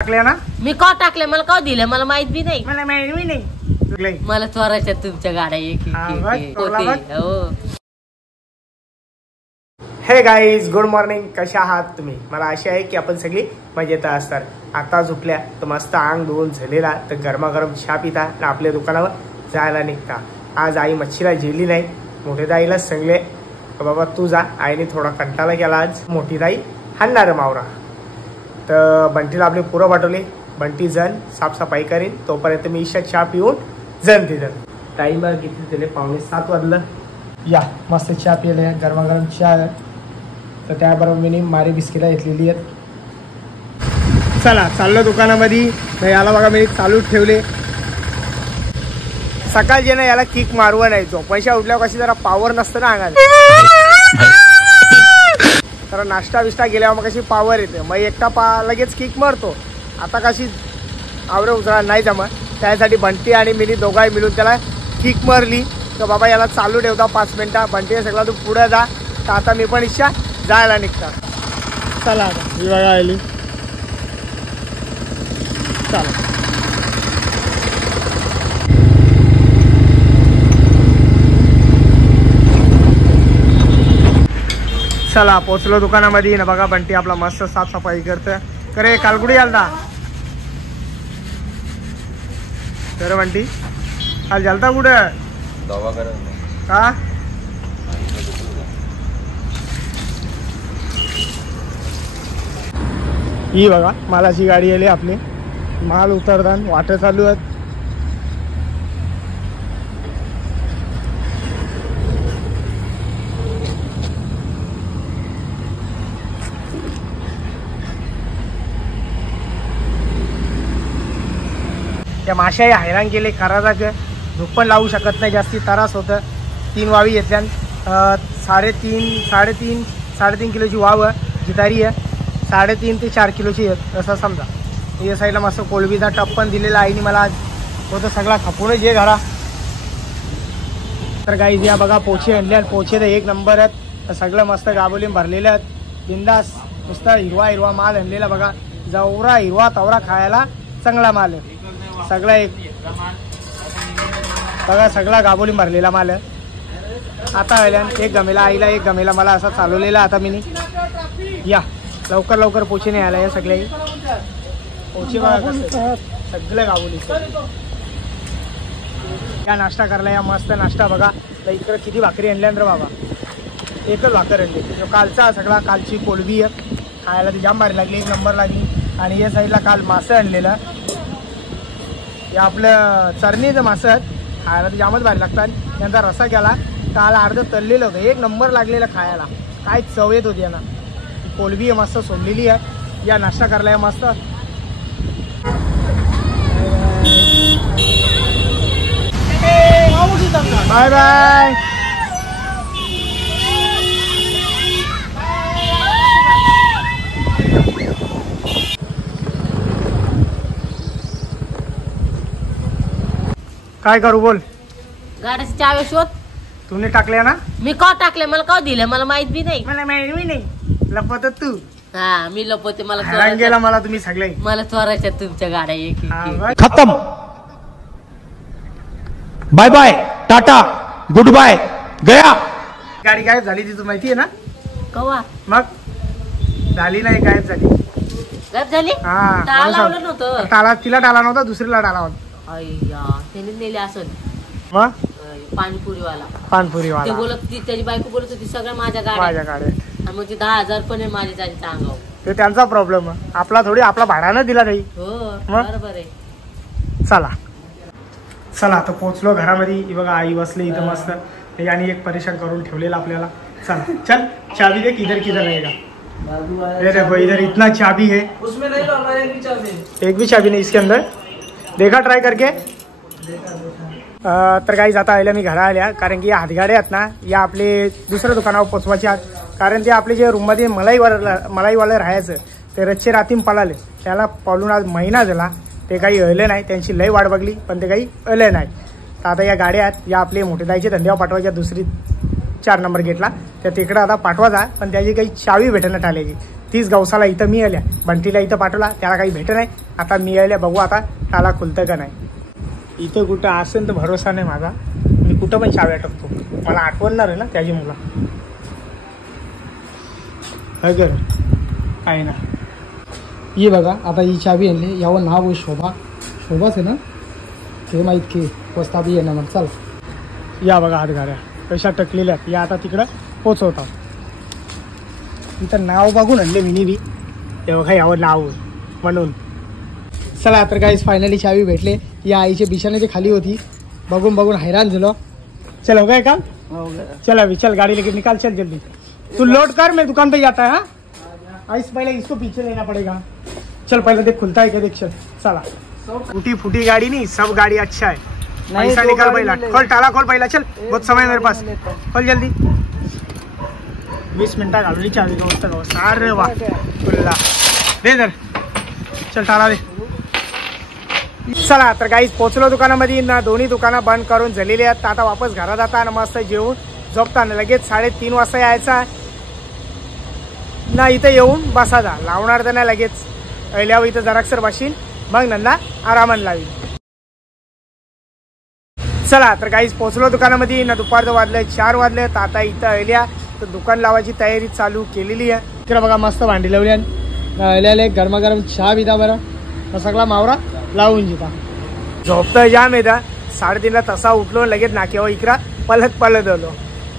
टाकल्या ना मी का टाकले मला का दिले मला माहित बी नाही. मला माहिती नाही. मला चोरायच्या तुमच्या गाड्या एक हो. हे गाईज गुड मॉर्निंग. कशा आहात तुम्ही? मला आशा आहे की आपण सगळी मजेत असतात. आता झोपल्या तर मस्त अंग धुवून झालेला तर गरमागरम चहा पिता आणि आपल्या दुकानावर जायला निघता. आज आई मच्छीला जेली नाही. मोठे ताईला सांगले बाबा तू जा. आईने थोडा कंटाळा केला आज. मोठी ताई हाणणार मावरा तर बंटीला आपले पुरं पाठवले. बंटी जण साफसफाई करीन तोपर्यंत मी ईशा चहा पिऊन जण तिथं. टाईम किती दिले 6:45 वाजलं. या मस्त चहा पिले गरमागरम चहा. तर त्याबरोबर मी मारी बिस्किटं घेतलेली आहेत. चला चाललो दुकानामध्ये. याला बघा मी चालू ठेवले. सकाळचे ना याला किक मारवं नाही. तो पैसा उठल्यावर कशी जरा पावर नसतं ना अंगात. तर नाश्ता बिष्टा गेल्यावर मग कशी पावर येते. मग एकटा लगेच किक मारतो. आता कशी आवरे उचला नाही जमत. त्यासाठी बंटी आणि मिनी दोघाही मिळून त्याला किक मारली. तर बाबा याला चालू ठेवता 5 मिनिटं. बंटी सगळा तू पुढे जा. तर आता मी पण इच्छा जायला निघता. चला आता ही बघा आली. चला चला पोचलो दुकानामध्ये ना. बघा बंटी आपला मस्त साफसफाई करतं. करे काल कुठे आलता? तर बंटी काल झालता कुठं का? ही बघा मालाची गाडी आली. आपली माल उतरताना वाटर चालू आहेत. त्या माश्या हैराण केले खरा झोप पण लावू शकत नाही. जास्ती त्रास होतं. 3 वावी घेतल्या. 3.5 किलोची वाव गिटारी आहे. 3.5 ते 4 किलोची आहे असं समजा. या साईडला मस्त कोळबीचा टप पण दिलेला आईने मला आज. तो सगळा खपूनच ये घरा. तर गाईज या बघा पोछे आणले आहेत. पोछे तर 1 नंबर आहेत. सगळं मस्त गाबोलीन भरलेले आहेत. बिंदास नुसता हिरवा माल आणलेला बघा. जवरा हिरवा तवरा खायला चांगला माल आहे. सगळा एक बघा सगळा गाबोली भरलेला माल आहे. आता आल्या 1 गमेला आईला 1 गमेला मला असा चालवलेला. आता मी या लवकर पोचे नाही आला. या सगळे पोचे सगळे गाबोली. या नाश्ता करला. या मस्त नाश्ता बघा. तर इकडं किती भाकरी आणल्या रे बाबा. 1च भाकर आणली. कालचा सगळा कालची कोलबी आहे. खायला ती जाम भारी लागली. 1 नंबर लागली. आणि या साईडला काल मासं आणलेलं. हे आपलं चरणीचं मासं आहेत. खायला तर जामच भारी लागतात. त्यांचा रसा केला. काल अर्ध तळलेलं होतं. 1 नंबर लागलेलं खायला. काय चव येत होती यांना. कोलबी आहे मस्त सोडलेली आहे. या नाश्ता करला आहे मस्त. Bye bye. काय करू बोल? गाड्याची चावी शोध. तुम्ही टाकल्या ना. मी का टाकले मला का दिले मला माहित बी नाही. मला माहिती नाही. लपत तू. हा मी लपवते. मला गेला मला तुम्ही सगळे. मला चोरायच्या तुमच्या गाड्या एक खत्म. Bye bye tata goodbye गया. गाडी गायब झाली ती तू माहिती आहे ना. कवा मग झाली नाही गायब झाली. गायब झाली. हा टाळा लावलं नव्हतं. तिला टाळा नव्हता. दुसरीला टाळा होता. अय्या त्याने नेले असं. मग पाणीपुरीवाला पानपुरीवाला ते बोलत होती. त्याची बायको बोलत होती सगळं माझ्या माझ्या गाड्या. गाड्या मग ते 10,000 पण आहे माझ्या त्यांच्या अंगावर. ते त्यांचा प्रॉब्लेम आहे. आपला थोडी आपला भाड्यानं दिला नाही. हो मग? बरोबर आहे. चला आता पोचलो घरामध्ये. ही बघा आई बसली इथं मस्त. याने एक परेशान करून ठेवलेला आपल्याला. चल चल चाबी दे. किधर रहेगा. ये देखो इधर इतना चाबी है. उसमें नहीं डालना है. एक भी चाबी नहीं इसके अंदर. देखा ट्राय करके. तर काही जाता आल्या मी घरा आल्या. कारण की या हातगाड्या आहेत ना या आपले दुसऱ्या दुकानावर पोचवायचे आहेत. कारण ते आपले जे रूममध्ये मलाईवाले राहायचं ते रच्चे रातीम पळाले. त्याला पाळून आज महिना झाला. ते काही अळले नाही. त्यांची लई वाट बघली पण ते काही अळले नाही. तर आता या गाड्या आहेत या आपले मोठे दाईचे धंद्यावर पाठवायच्या. दुसरी 4 नंबर गेटला. त्या तिकडं आता पाठवायचा पण त्याची काही चावी भेटण्यात आल्याची. तीच गवसाला इथं मी आल्या, बंटीला इथं पाठवला, त्याला काही भेट नाही. आता मी आल्या, बघू आता त्याला खुलतं का नाही. इथं कुठं असेल तर भरोसा नाही माझा, मी कुठं पण चाव्या टाकतो, मला आठवणार आहे ना त्याची मुला. अगर आहे ना, ये बघा आता ही चावी आणली, यावर नाव आहे शोभा. शोभाच आहे ना, ते माहीत की पोचता बी येणार. मग चल या बघा हातगाड्या कशा टकलेल्या आहेत, या आता तिकडं पोचवतात. इथं नाव बघून आणले मी बी, ते बघा यावर नाव आहे म्हणून. चला तर गाईस फायनली चावी भेटले. या आईच्या बिछाने खाली होती, बघून बघून हैराण झालो. चल हो गए काम, चल अभी चल गाड़ी लेके निकाल, चल जल्दी. तू लोड कर, मैं दुकान पे जाता है. हाँ आइस पहले इसको पीछे लेना पड़ेगा. चल पहले देख खुलता है क्या, देख. चल चला. टूटी फूटी गाड़ी नहीं, सब गाड़ी अच्छा है. पैसा निकाल पहिला, खोल टाला, खोल पहिला. चल बहुत समय मेरे पास, खोल जल्दी. 20 मिनिटात घालवली चावी गवस्त. अरे वा खुल्ला, दे जर. चल टाळा दे. चला तर गाईस पोचलो दुकानामध्ये ना. दोन्ही दुकानं बंद करून झालेली आहेत. आता वापस घरात जाता आणि मस्त जेवून झोपताना लगेच 3:30 वाजता यायचा ना. इथं येऊन बसायचा, लावणार तर नाही लगेच. पहिल्यावर इथं जराक्षर बशीन, मग नंदा आरामान लावी. चला तर गाईस पोचलो दुकानामध्ये ना. दुपारचं वाजले 4 वाजले. तर आता इथं आल्या तर दुकान लावायची तयारी चालू केलेली आहे. इकडे बघा मस्त भांडी लावली, गरमागरम चहा बिदा बरं, सगळा मावरा लावून जिता. झोपतं जाम येता. 3:30ला तसा उठलो, लगेच नाक्यावर इकडा पलत आलो.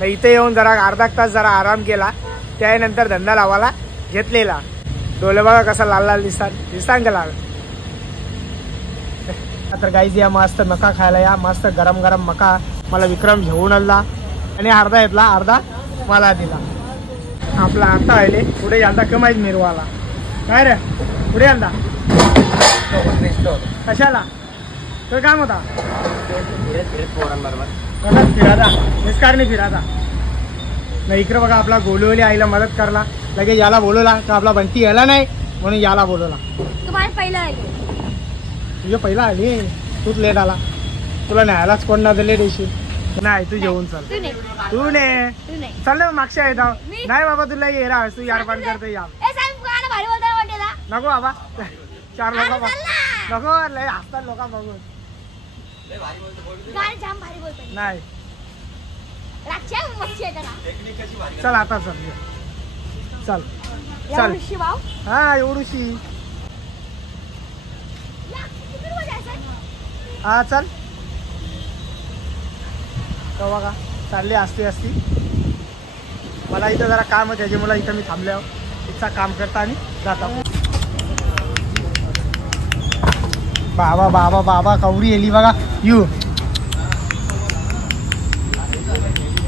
इथे येऊन जरा अर्धा तास जरा आराम केला. त्यानंतर धंदा लावायला घेतलेला. डोले बघा कसा लाल लाल दिसतान का लाल. तर गाईज या मस्त मका खायला या, मस्त गरम गरम मका मला विक्रम घेऊन आणला आणि अर्धा घेतला, अर्धा मला दिला. आपला आता आले पुढे यंदा कमाईच मिरवाला. काय रे पुढे यंदा कशाला तो काम होता, फिरायचा निस्कारने फिरायचा नाही. इकडे बघा आपला गोलवली आईला मदत करला, लगेच याला बोलवला तर आपला बंटी यायला नाही म्हणून याला बोलवला. तुझे पहिला आली, तूच लेट आला, तुला न्यायलाच कोण ना लेट येशील. नाही तू जेवून चल, तू ने चल मागच्या येत नाही बाबा, तुला ये रा तू यार पण करते या. नको बाबा, 4 लोक नको लय हसतात लोक बघून. नाही चल आता चल चल चल. हा एवढूशी हा चल. तो बघा चालली असती. मला इथं जरा काम आहे त्याच्यामुळे इथं मी थांबल्यावर इथचा काम करता आणि जाता. बाबा बाबा बाबा कवरी येली बघा यू.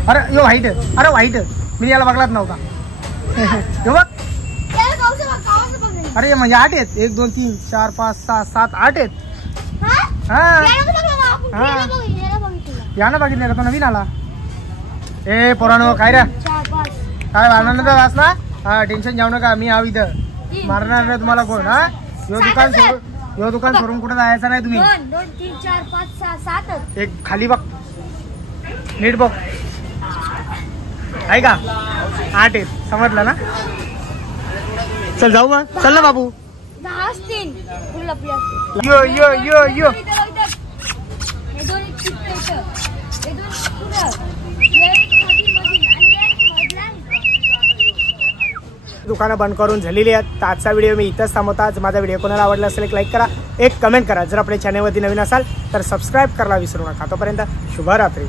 अरे यो व्हाईट, अरे व्हाईट मी याला बघलाच नव्हता. यो बघ अरे म्हणजे 8 आहेत, 1 2 3 4 5 6 7 8 आहेत. हा यानं बघितलं का, तो नवीन आला. ए पोरानो काय रे, काय मारणार तर वाच ना. हा टेन्शन जाऊ नका, मी आव इथं मारणार नाही तुम्हाला कोण. हा यो दुकान सोडून कुठं जायचं नाही तुम्ही. 2 3 4 5 6 7 एक खाली बघ, नीट बघ आहे का. 8 आहेत समजलं ना. चल जाऊ मग, चल ना बाबू. 10 3 यो यो यो यो दुकानं बंद करून झालेली आहेत. तर आजचा व्हिडिओ मी इथंच थांबवता. माझा व्हिडिओ कोणाला आवडला असेल एक लाईक करा, एक कमेंट करा. जर आपल्या चॅनलवरती नवीन असाल तर सबस्क्राईब करायला विसरू नका. तोपर्यंत शुभरात्री.